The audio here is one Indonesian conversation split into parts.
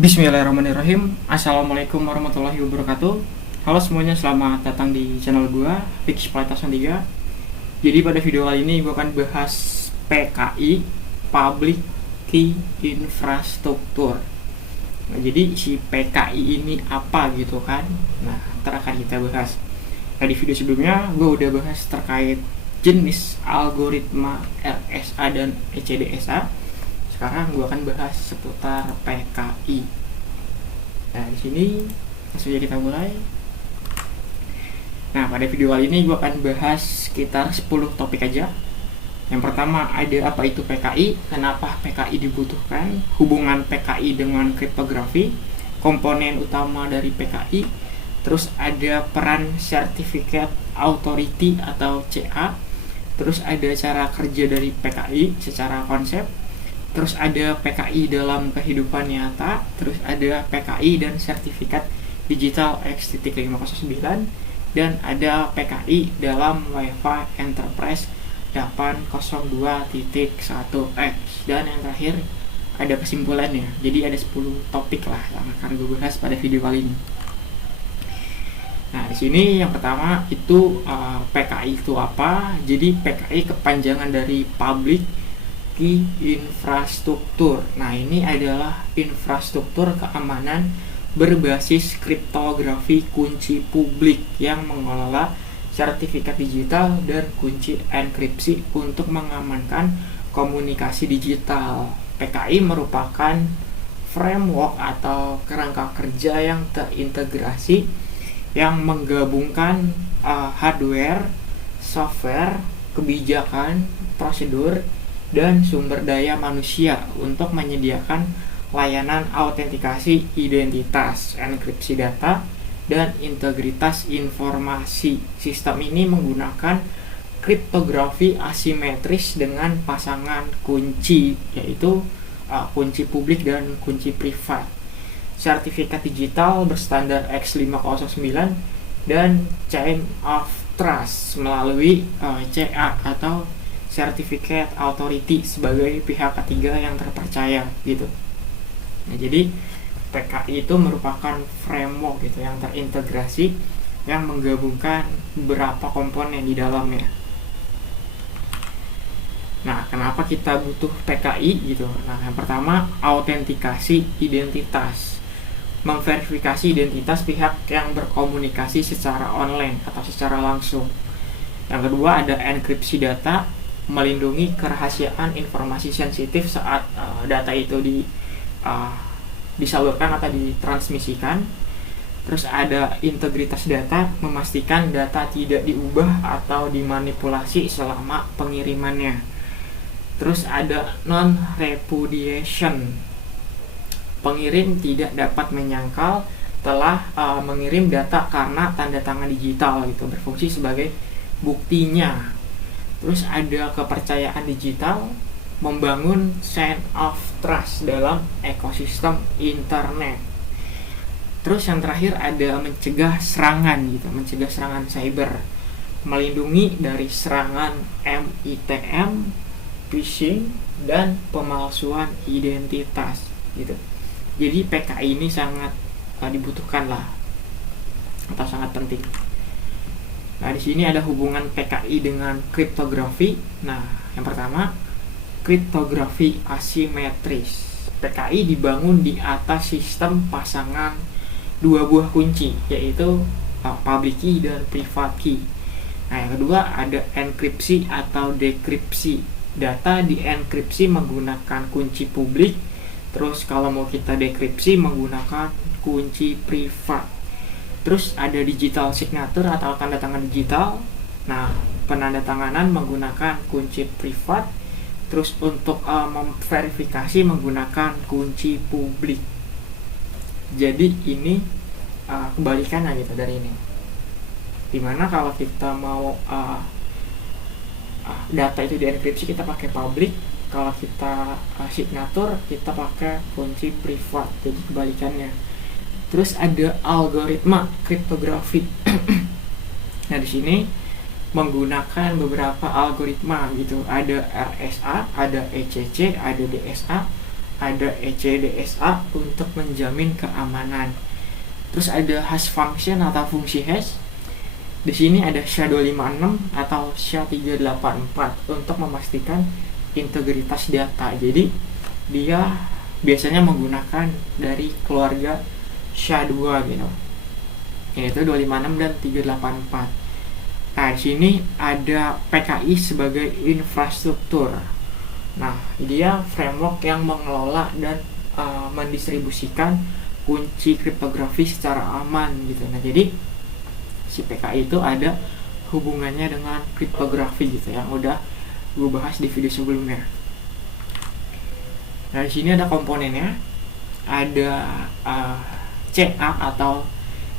Bismillahirrahmanirrahim. Assalamualaikum warahmatullahi wabarakatuh. Halo semuanya, selamat datang di channel gua Fix Pelitasan 3. Jadi pada video kali ini gua akan bahas PKI, Public Key Infrastructure. Nah, jadi si PKI ini apa gitu kan? Nah, ntar akan kita bahas. Nah, di video sebelumnya gua udah bahas terkait jenis algoritma RSA dan ECDSA. Sekarang gue akan bahas seputar PKI. Nah, di sini langsung aja kita mulai. Nah, pada video kali ini gue akan bahas sekitar 10 topik aja. Yang pertama, ada apa itu PKI, kenapa PKI dibutuhkan, hubungan PKI dengan kriptografi, komponen utama dari PKI, terus ada peran Certificate Authority atau CA, terus ada cara kerja dari PKI secara konsep, terus ada PKI dalam kehidupan nyata, terus ada PKI dan sertifikat digital X.509, dan ada PKI dalam WiFi Enterprise 802.1x, dan yang terakhir ada kesimpulannya. Jadi ada 10 topik lah yang akan gue bahas pada video kali ini. Nah, di sini yang pertama itu PKI itu apa? Jadi PKI kepanjangan dari Public Key Infrastruktur. Nah, ini adalah infrastruktur keamanan berbasis kriptografi kunci publik yang mengelola sertifikat digital dan kunci enkripsi untuk mengamankan komunikasi digital. PKI merupakan framework atau kerangka kerja yang terintegrasi yang menggabungkan hardware, software, kebijakan, prosedur, dan sumber daya manusia untuk menyediakan layanan autentikasi identitas, enkripsi data, dan integritas informasi. Sistem ini menggunakan kriptografi asimetris dengan pasangan kunci, yaitu kunci publik dan kunci privat. Sertifikat digital berstandar X509 dan Chain of Trust melalui CA atau Certificate Authority sebagai pihak ketiga yang terpercaya gitu. Nah, jadi PKI itu merupakan framework gitu yang terintegrasi yang menggabungkan beberapa komponen di dalamnya. Nah, kenapa kita butuh PKI gitu? Nah, yang pertama, autentikasi identitas. Memverifikasi identitas pihak yang berkomunikasi secara online atau secara langsung. Yang kedua, ada enkripsi data, melindungi kerahasiaan informasi sensitif saat data itu disalurkan atau ditransmisikan. Terus ada integritas data, memastikan data tidak diubah atau dimanipulasi selama pengirimannya. Terus ada non-repudiation, pengirim tidak dapat menyangkal telah mengirim data karena tanda tangan digital itu berfungsi sebagai buktinya. Terus ada kepercayaan digital, membangun sense of trust dalam ekosistem internet. Terus yang terakhir ada mencegah serangan gitu, mencegah serangan cyber, melindungi dari serangan MITM, phishing, dan pemalsuan identitas gitu. Jadi PKI ini sangat dibutuhkan lah, atau sangat penting. Nah, di sini ada hubungan PKI dengan kriptografi. Nah, yang pertama, kriptografi asimetris. PKI dibangun di atas sistem pasangan dua buah kunci, yaitu public key dan private key. Nah, yang kedua ada enkripsi atau dekripsi. Data dienkripsi menggunakan kunci publik. Terus kalau mau kita dekripsi menggunakan kunci privat. Terus ada digital signature atau tanda tangan digital. Nah, penandatanganan menggunakan kunci privat. Terus untuk memverifikasi menggunakan kunci publik. Jadi ini kebalikannya gitu dari ini. Dimana kalau kita mau data itu dienkripsi kita pakai public, kalau kita signature kita pakai kunci privat. Jadi kebalikannya. Terus ada algoritma kriptografi. Nah, di sini menggunakan beberapa algoritma gitu. Ada RSA, ada ECC, ada DSA, ada ECDSA untuk menjamin keamanan. Terus ada hash function atau fungsi hash. Di sini ada SHA-256 atau SHA-384 untuk memastikan integritas data. Jadi dia biasanya menggunakan dari keluarga SHA-2 gitu, yaitu 256 dan 384. Nah, di sini ada PKI sebagai infrastruktur. Nah, dia framework yang mengelola dan mendistribusikan kunci kriptografi secara aman gitu. Nah, jadi si PKI itu ada hubungannya dengan kriptografi gitu, yang udah gue bahas di video sebelumnya. Nah, di sini ada komponennya, ada CA atau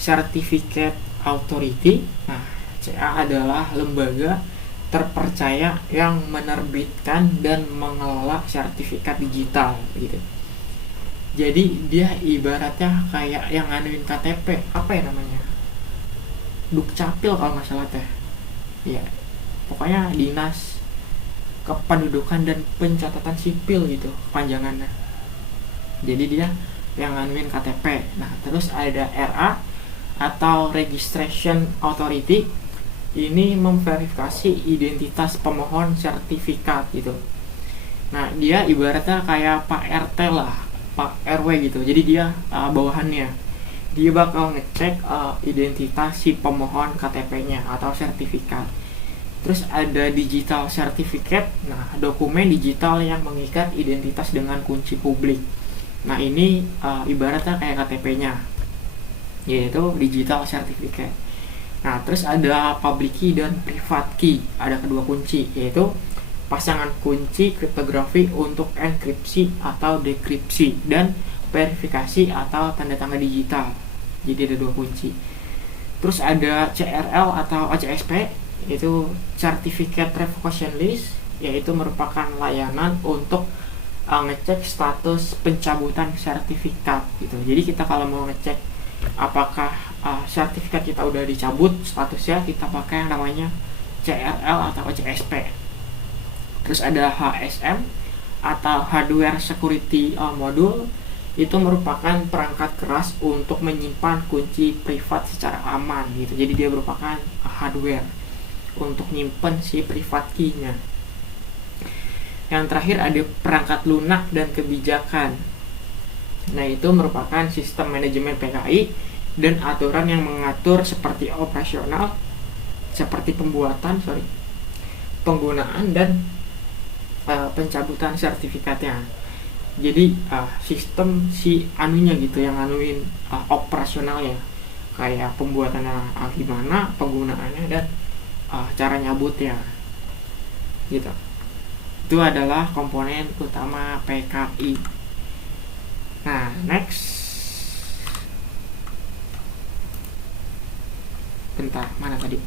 Certificate Authority. Nah, CA adalah lembaga terpercaya yang menerbitkan dan mengelola sertifikat digital gitu. Jadi dia ibaratnya kayak yang nganuin KTP, apa ya namanya, Dukcapil kalau nggak salah teh. Ya, pokoknya Dinas Kependudukan dan Pencatatan Sipil gitu panjangannya. Jadi dia yang nganuin KTP. Nah, terus ada RA atau Registration Authority. Ini memverifikasi identitas pemohon sertifikat gitu. Nah, dia ibaratnya kayak Pak RT lah, Pak RW gitu. Jadi dia bawahannya. Dia bakal ngecek identitas si pemohon KTP-nya atau sertifikat. Terus ada digital certificate. Nah, dokumen digital yang mengikat identitas dengan kunci publik. Nah, ini ibaratnya kayak KTP-nya, yaitu digital certificate. Nah, terus ada public key dan private key. Ada kedua kunci, yaitu pasangan kunci kriptografi untuk enkripsi atau dekripsi dan verifikasi atau tanda tangan digital. Jadi ada dua kunci. Terus ada CRL atau CSP, yaitu Certificate Revocation List, yaitu merupakan layanan untuk ngecek status pencabutan sertifikat gitu. Jadi kita kalau mau ngecek apakah sertifikat kita udah dicabut statusnya, kita pakai yang namanya CRL atau CSP. Terus ada HSM atau Hardware Security Module, itu merupakan perangkat keras untuk menyimpan kunci privat secara aman gitu. Jadi dia merupakan hardware untuk nyimpen si private key-nya. Yang terakhir ada perangkat lunak dan kebijakan. Nah, itu merupakan sistem manajemen PKI dan aturan yang mengatur seperti operasional, seperti penggunaan dan pencabutan sertifikatnya. Jadi sistem si anunya gitu, yang anuin operasionalnya, kayak pembuatannya gimana, penggunaannya, dan cara nyabutnya gitu. Itu adalah komponen utama PKI. Nah, next, bentar, mana tadi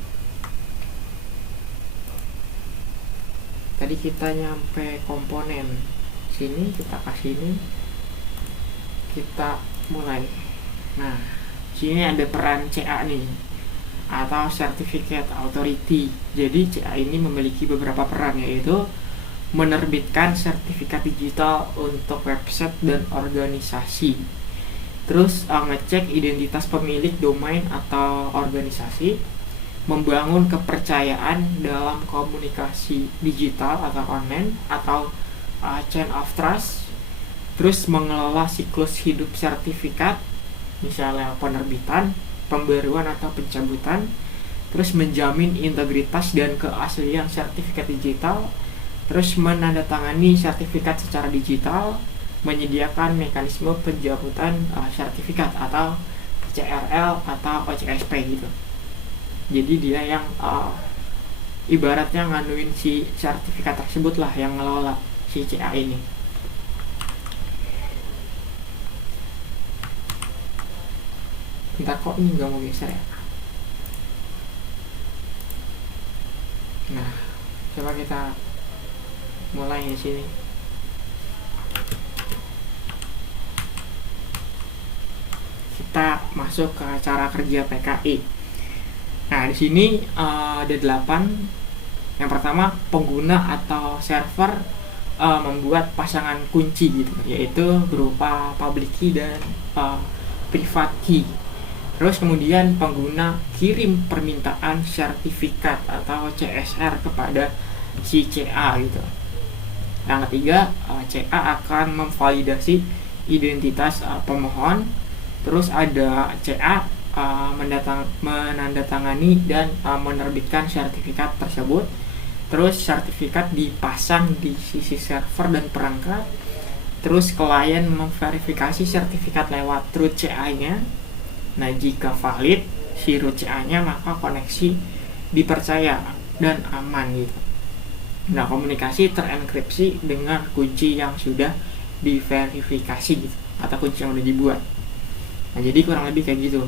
kita nyampe komponen sini, kita kasih ini, kita mulai. Nah, sini ada peran CA nih, atau Certificate Authority. Jadi CA ini memiliki beberapa peran, yaitu menerbitkan sertifikat digital untuk website dan organisasi. Terus ngecek identitas pemilik domain atau organisasi, membangun kepercayaan dalam komunikasi digital atau online atau chain of trust. Terus mengelola siklus hidup sertifikat, misalnya penerbitan, pembaruan atau pencabutan. Terus menjamin integritas dan keaslian sertifikat digital. Terus menandatangani sertifikat secara digital, menyediakan mekanisme pencabutan sertifikat atau CRL atau CSP gitu. Jadi dia yang ibaratnya nganuin si sertifikat tersebut lah, yang ngelola si CA ini. Bentar, kok ini nggak mau geser ya? Nah, coba kita mulai di sini. Kita masuk ke cara kerja PKI. Nah, di sini ada 8. Yang pertama, pengguna atau server membuat pasangan kunci gitu, yaitu berupa public key dan private key. Terus kemudian pengguna kirim permintaan sertifikat atau CSR kepada si CA gitu. Yang ketiga, CA akan memvalidasi identitas pemohon. Terus ada CA menandatangani dan menerbitkan sertifikat tersebut. Terus sertifikat dipasang di sisi server dan perangkat. Terus klien memverifikasi sertifikat lewat root CA-nya. Nah, jika valid si root CA-nya, maka koneksi dipercaya dan aman gitu. Nah, komunikasi terenkripsi dengan kunci yang sudah diverifikasi gitu, atau kunci yang sudah dibuat. Nah, jadi kurang lebih kayak gitu.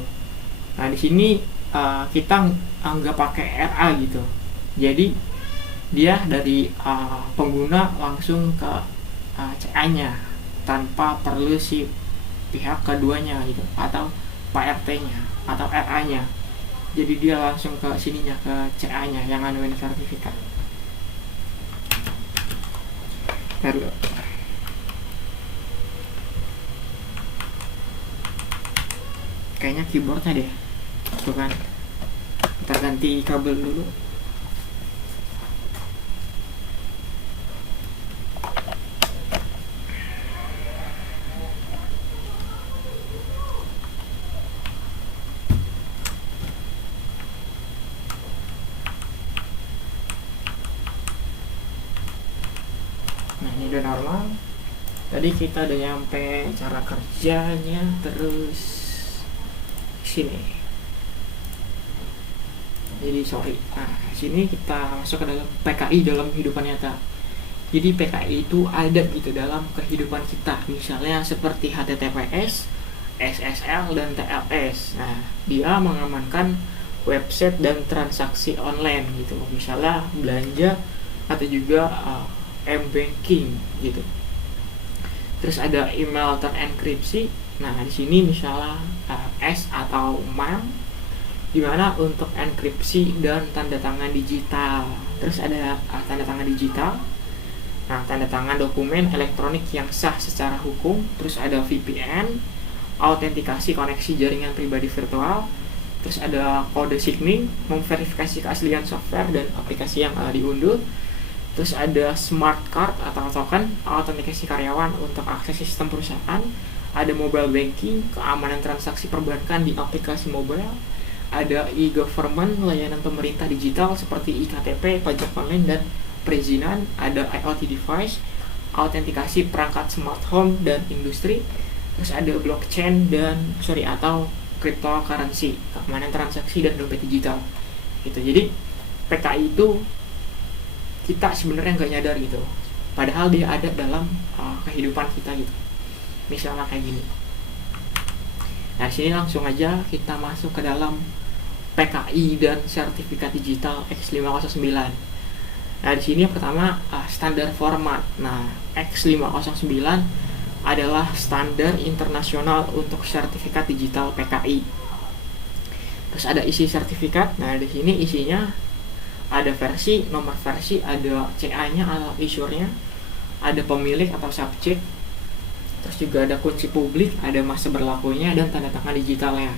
Nah, di sini kita nggak pakai RA gitu. Jadi dia dari pengguna langsung ke CA-nya tanpa perlu si pihak keduanya gitu, atau Pak RT-nya atau RA-nya. Jadi dia langsung ke sininya, ke CA-nya yang nganuin sertifikat. Lalu kayaknya keyboardnya deh, tuh kan. Kita ganti kabel dulu. Nah, ini udah normal. Tadi kita udah nyampe cara kerjanya, terus sini. Jadi sorry. Nah, sini kita masuk ke dalam PKI dalam kehidupan nyata. Jadi PKI itu ada gitu dalam kehidupan kita. Misalnya seperti HTTPS, SSL, dan TLS. Nah, dia mengamankan website dan transaksi online gitu. Misalnya belanja atau juga m-banking gitu. Terus ada email terenkripsi. Nah, di sini misalnya S atau MAM, dimana untuk enkripsi dan tanda tangan digital. Terus ada tanda tangan digital. Nah, tanda tangan dokumen elektronik yang sah secara hukum. Terus ada VPN, autentikasi koneksi jaringan pribadi virtual. Terus ada kode signing, memverifikasi keaslian software dan aplikasi yang diunduh. Terus ada smart card atau token, autentikasi karyawan untuk akses sistem perusahaan. Ada mobile banking, keamanan transaksi perbankan di aplikasi mobile. Ada e-government, layanan pemerintah digital seperti iktp, pajak online, dan perizinan. Ada IoT device, autentikasi perangkat smart home dan industri. Terus ada blockchain atau cryptocurrency, keamanan transaksi dan dompet digital gitu. Jadi PKI itu kita sebenarnya nggak nyadar gitu, padahal dia ada dalam kehidupan kita gitu. Misalnya kayak gini. Nah, sini langsung aja kita masuk ke dalam PKI dan sertifikat digital X509. Nah, di sini yang pertama standar format. Nah, X509 adalah standar internasional untuk sertifikat digital PKI. Terus ada isi sertifikat. Nah, di sini isinya ada versi, nomor versi, ada CA-nya atau issuer-nya, ada pemilik atau subjek. Terus juga ada kunci publik, ada masa berlakunya, dan tanda tangan digitalnya.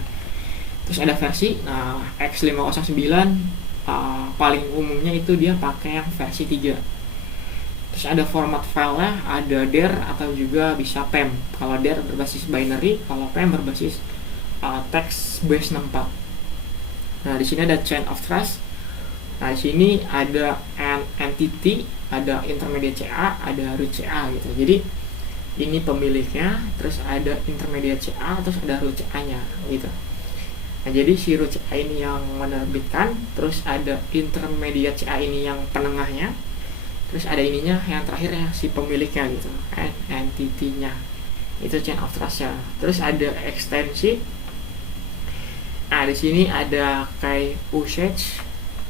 Terus ada versi. Nah, X509 paling umumnya itu dia pakai yang versi 3. Terus ada format filenya, ada DAR atau juga bisa PEM. Kalau DAR berbasis binary, kalau PEM berbasis text base 64. Nah, di sini ada chain of trust. Nah, di sini ada entity, ada intermediate CA, ada root CA gitu. Jadi ini pemiliknya, terus ada intermediate CA, terus ada root CA-nya gitu. Nah, jadi si root CA ini yang menerbitkan, terus ada intermediate CA ini yang penengahnya, terus ada ininya yang terakhirnya si pemiliknya gitu, entity-nya. Itu chain of trust-nya. Terus ada ekstensi. Nah, di sini ada kayak usage,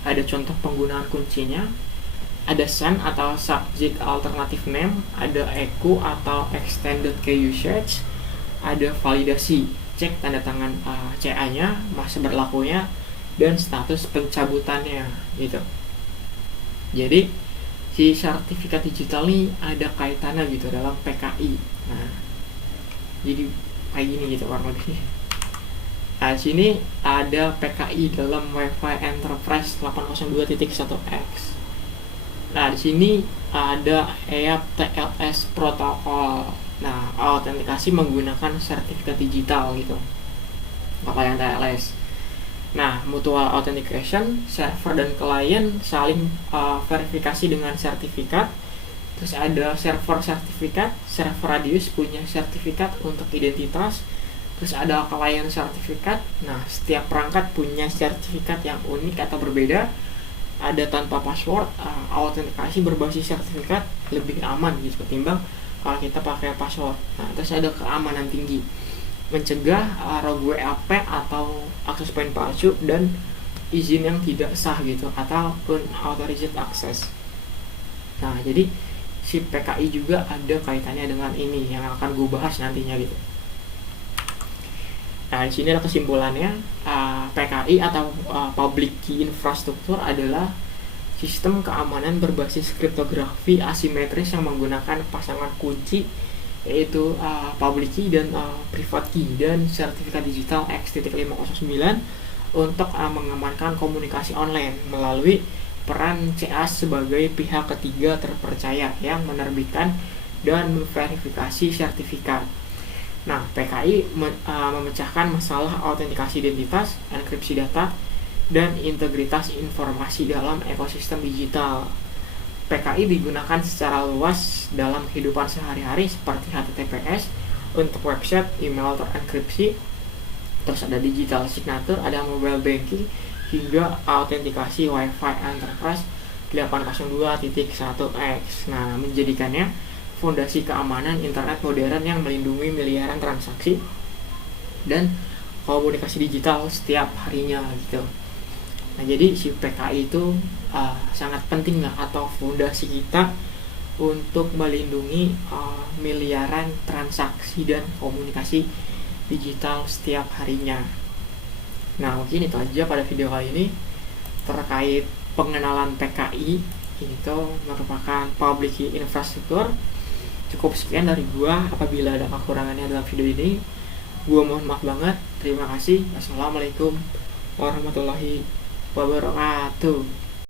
ada contoh penggunaan kuncinya, ada SAN atau subject alternative name, ada EQ atau extended key usage, ada validasi, cek tanda tangan CA-nya, masa berlakunya, dan status pencabutannya gitu. Jadi si sertifikat digital nih ada kaitannya gitu dalam PKI. Nah, jadi kayak gini gitu kurang lebih. Nah, sini ada PKI dalam Wi-Fi Enterprise 802.1x. Nah, di sini ada EAP TLS protokol. Nah, autentikasi menggunakan sertifikat digital gitu. Apa yang TLS? Nah, mutual authentication, server dan klien saling verifikasi dengan sertifikat. Terus ada server sertifikat, server radius punya sertifikat untuk identitas. Terus ada klien sertifikat. Nah, setiap perangkat punya sertifikat yang unik atau berbeda. Ada tanpa password, autentikasi berbasis sertifikat lebih aman gitu ketimbang kalau kita pakai password. Nah, terus ada keamanan tinggi, mencegah rogue WAP atau akses poin palsu dan izin yang tidak sah gitu atau unauthorized access. Nah, jadi si PKI juga ada kaitannya dengan ini yang akan gue bahas nantinya gitu. Nah, di sini ada kesimpulannya, PKI atau Public Key Infrastructure adalah sistem keamanan berbasis kriptografi asimetris yang menggunakan pasangan kunci yaitu public key dan private key dan sertifikat digital X.509 untuk mengamankan komunikasi online melalui peran CA sebagai pihak ketiga terpercaya yang menerbitkan dan memverifikasi sertifikat. Nah, PKI memecahkan masalah autentikasi identitas, enkripsi data, dan integritas informasi dalam ekosistem digital. PKI digunakan secara luas dalam kehidupan sehari-hari seperti HTTPS untuk website, email terenkripsi, terus ada digital signature, ada mobile banking, hingga autentikasi Wi-Fi Enterprise 802.1x. Nah, menjadikannya fondasi keamanan internet modern yang melindungi miliaran transaksi dan komunikasi digital setiap harinya gitu. Nah, jadi si PKI itu sangat penting lah atau fondasi kita untuk melindungi miliaran transaksi dan komunikasi digital setiap harinya. Nah, mungkin itu aja pada video kali ini terkait pengenalan PKI. Itu merupakan Public Key Infrastructure. Cukup sekian dari gua. Apabila ada kekurangannya dalam video ini, gua mohon maaf banget. Terima kasih. Wassalamualaikum warahmatullahi wabarakatuh.